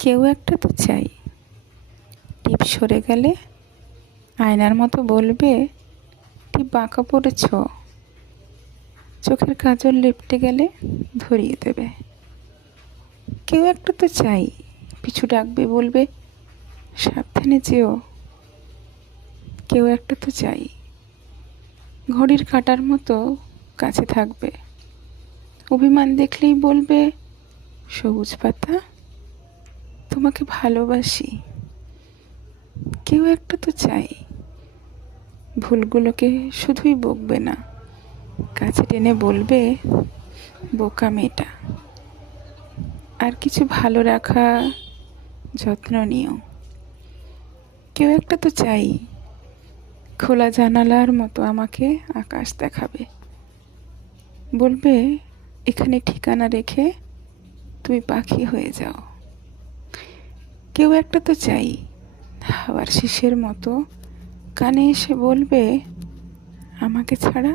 কেউ একটা তো চাই। টিপ সরে গেলে আয়নার মতো বলবে, টিপ বাঁকা পড়েছ। চোখের কাজল লেপটে গেলে ধরিয়ে দেবে। কেউ একটা তো চাই, পিছু ডাকবে, বলবে সাবধানে যেও। কেউ একটা তো চাই, ঘড়ির কাঁটার মতো কাছে থাকবে। অভিমান দেখলেই বলবে, সবুজ পাতা, তোমাকে ভালোবাসি। কেউ একটা তো চাই, ভুলগুলোকে শুধুই বকবে না, কাছে টেনে বলবে, বোকা মেয়েটা, আর কিছু ভালো রাখা, যত্ন নিও। কেউ একটা তো চাই, খোলা জানালার মতো আমাকে আকাশ দেখাবে, বলবে এখানে ঠিকানা রেখে তুমি পাখি হয়ে যাও। কেউ একটা তো চাই, হাওয়ার শিশির মতো কানে এসে বলবে, আমাকে ছাড়া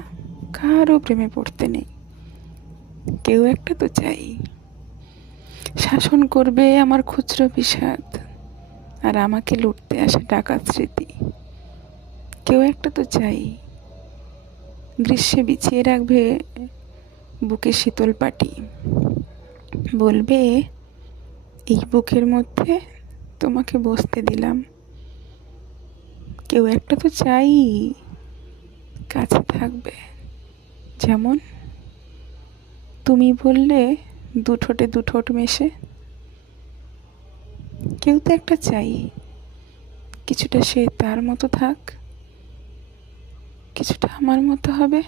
কারও প্রেমে পড়তে নেই। কেউ একটা তো চাই, শাসন করবে আমার খুচরো বিষাদ, আর আমাকে লুটতে আসে ডাকাত স্মৃতি। কেউ একটা তো চাই, গ্রীষ্মে বিছিয়ে রাখবে বুকে শীতল পাটি, বলবে এই বুকের মধ্যে তোমাকে বসতে দিলাম। কেউ একটা তো চাই, কাছে থাকবে, যেমন তুমি বললে দু ঠোঁটে দু ঠোঁট মেশে। কেউ তো একটা চাই, কিছুটা সে তার মতো থাক, কিছুটা আমার মতো হবে।